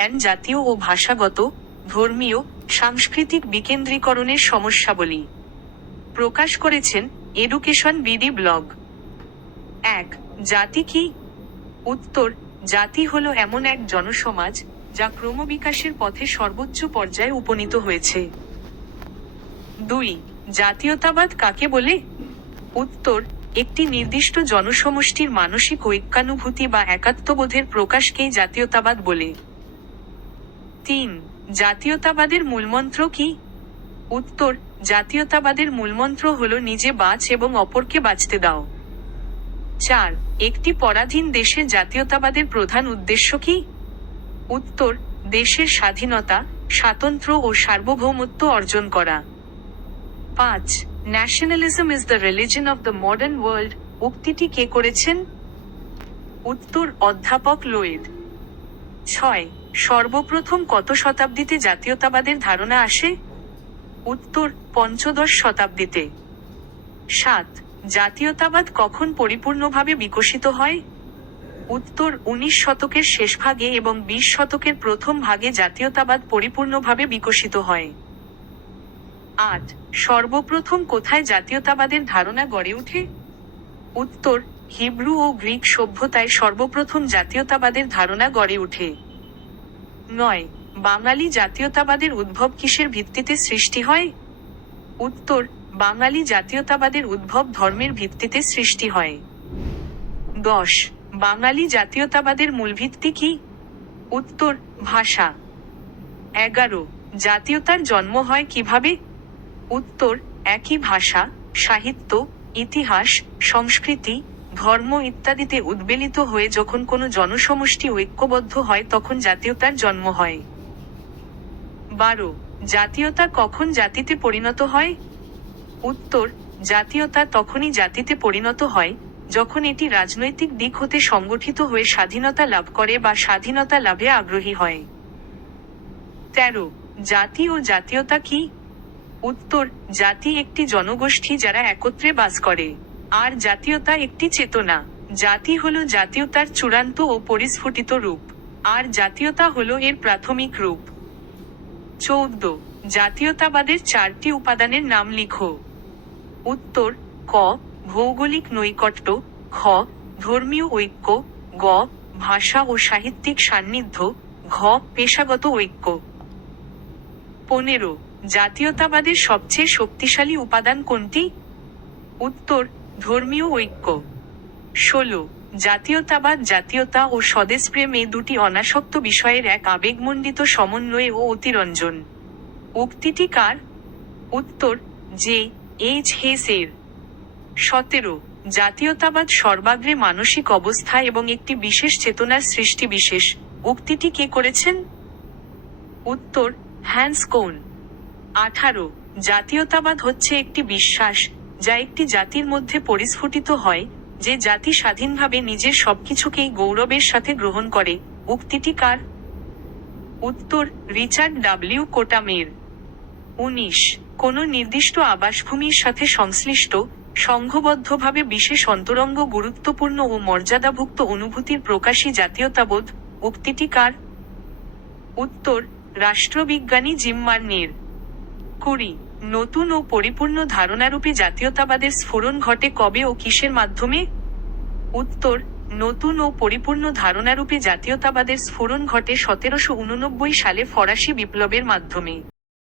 জ্ঞান জাতীয় ও ভাষাগত, ধর্মীয়, সাংস্কৃতিক বিকেন্দ্রীকরণের সমস্যাবলী প্রকাশ করেছেন এডুকেশন বিডি ব্লগ এক, জাতি কি? উত্তর, জাতি হল এমন এক জনসমাজ যা ক্রমবিকাশের পথে সর্বোচ্চ পর্যায়ে উপনীত হয়েছে। দুই, জাতীয়তাবাদ কাকে বলে? উত্তর, একটি নির্দিষ্ট জনসমষ্টির মানসিক ঐক্যানুভূতি বা একাত্মবোধের প্রকাশকেই জাতীয়তাবাদ বলে। তিন, জাতীয়তাবাদের মূলমন্ত্র কি? উত্তর, জাতীয়তাবাদের মূলমন্ত্র হল নিজে বাঁচ এবং অপরকে বাঁচতে দাও। চার, একটি পরাধীন দেশে জাতীয়তাবাদের প্রধান উদ্দেশ্য কি? উত্তর, দেশের স্বাধীনতা স্বাতন্ত্র্য ও সার্বভৌমত্ব অর্জন করা। পাঁচ nationalism is the religion of the modern world উক্তিটি কে করেছেন? উত্তর অধ্যাপক লোয়েদ। ছয় সর্বপ্রথম কত শতাব্দীতে জাতীয়তাবাদের ধারণা আসে? উত্তর, পঞ্চদশ শতাব্দীতে। সাত, জাতীয়তাবাদ কখন পরিপূর্ণভাবে বিকশিত হয়? উত্তর, উনিশ শতকের শেষভাগে এবং বিশ শতকের প্রথম ভাগে জাতীয়তাবাদ পরিপূর্ণভাবে বিকশিত হয়। আট, সর্বপ্রথম কোথায় জাতীয়তাবাদের ধারণা গড়ে ওঠে? উত্তর, হিব্রু ও গ্রিক সভ্যতায় সর্বপ্রথম জাতীয়তাবাদের ধারণা গড়ে ওঠে। নয়, বাঙালি জাতীয়তাবাদের উদ্ভব কিসের ভিত্তিতে সৃষ্টি হয়? উত্তর, বাঙালি জাতীয়তাবাদের উদ্ভব ধর্মের ভিত্তিতে সৃষ্টি হয়। দশ, বাঙালি জাতীয়তাবাদের মূল ভিত্তি কি? উত্তর, ভাষা। এগারো, জাতীয়তার জন্ম হয় কীভাবে? উত্তর, একই ভাষা, সাহিত্য, ইতিহাস, সংস্কৃতি ধর্ম ইত্যাদিতে উদ্বেলিত হয়ে যখন কোনো জনসমষ্টি ঐক্যবদ্ধ হয়, তখন জাতীয়তার জন্ম হয়। বারো, জাতীয়তা কখন জাতিতে পরিণত হয়? উত্তর, জাতীয়তা তখনই জাতিতে পরিণত হয়, যখন এটি রাজনৈতিক দিক হতে সংগঠিত হয়ে স্বাধীনতা লাভ করে বা স্বাধীনতা লাভে আগ্রহী হয়। তেরো, জাতি ও জাতীয়তা কি? উত্তর, জাতি একটি জনগোষ্ঠী যারা একত্রে বাস করে। আর জাতীয়তা একটি চেতনা। জাতি হলো জাতীয়তার চূড়ান্ত ও পরিস্ফুটিত রূপ। আর জাতীয়তা হলো এর প্রাথমিক রূপ। চৌদ্দ। জাতীয়তাবাদের চারটি উপাদানের নাম লিখো। উত্তর, ক, ভৌগোলিক নৈকট্য, খ, ধর্মীয় ঐক্য, গ, ভাষা ও সাহিত্যিক সান্নিধ্য, ঘ, পেশাগত ঐক্য। পনেরো। জাতীয়তাবাদের সবচেয়ে শক্তিশালী উপাদান কোনটি? উত্তর ধর্মীয় ঐক্য। ষোলো, জাতীয়তাবাদ, জাতীয়তা ও স্বদেশপ্রেম এই দুটি অনাসক্ত বিষয়ের এক আবেগমণ্ডিত সমন্বয়ে ও অতিরঞ্জন। উক্তিটি কার? উত্তর যে এইচ. হেসের। সতেরো, জাতীয়তাবাদ সর্বাগ্রে মানসিক অবস্থা এবং একটি বিশেষ চেতনার সৃষ্টি বিশেষ। উক্তিটি কে করেছেন? উত্তর, হ্যান্স কোন। আঠারো, জাতীয়তাবাদ হচ্ছে একটি বিশ্বাস। যা একটি জাতির মধ্যে পরিস্ফুটিত হয়, যে জাতি স্বাধীনভাবে নিজের সবকিছুকেই গৌরবের সাথে গ্রহণ করে। উক্তিটি কার? উত্তর, রিচার্ড ডাব্লিউ কোটামের। উনিশ। কোন নির্দিষ্ট আবাসভূমির সাথে সংশ্লিষ্ট, সংঘবদ্ধভাবে বিশেষ অন্তরঙ্গ, গুরুত্বপূর্ণ ও মর্যাদাভুক্ত অনুভূতির প্রকাশী জাতীয়তাবোধ, উক্তিটি কার? উত্তর, রাষ্ট্রবিজ্ঞানী জিম্মার্নের কুড়ি। নতুন ও পরিপূর্ণ ধারণারূপী জাতীয়তাবাদের স্ফুরণ ঘটে কবে ও কিসের মাধ্যমে? উত্তর, নতুন ও পরিপূর্ণ ধারণারূপে জাতীয়তাবাদের স্ফুরণ ঘটে সতেরোশো উননব্বই সালে ফরাসি বিপ্লবের মাধ্যমে।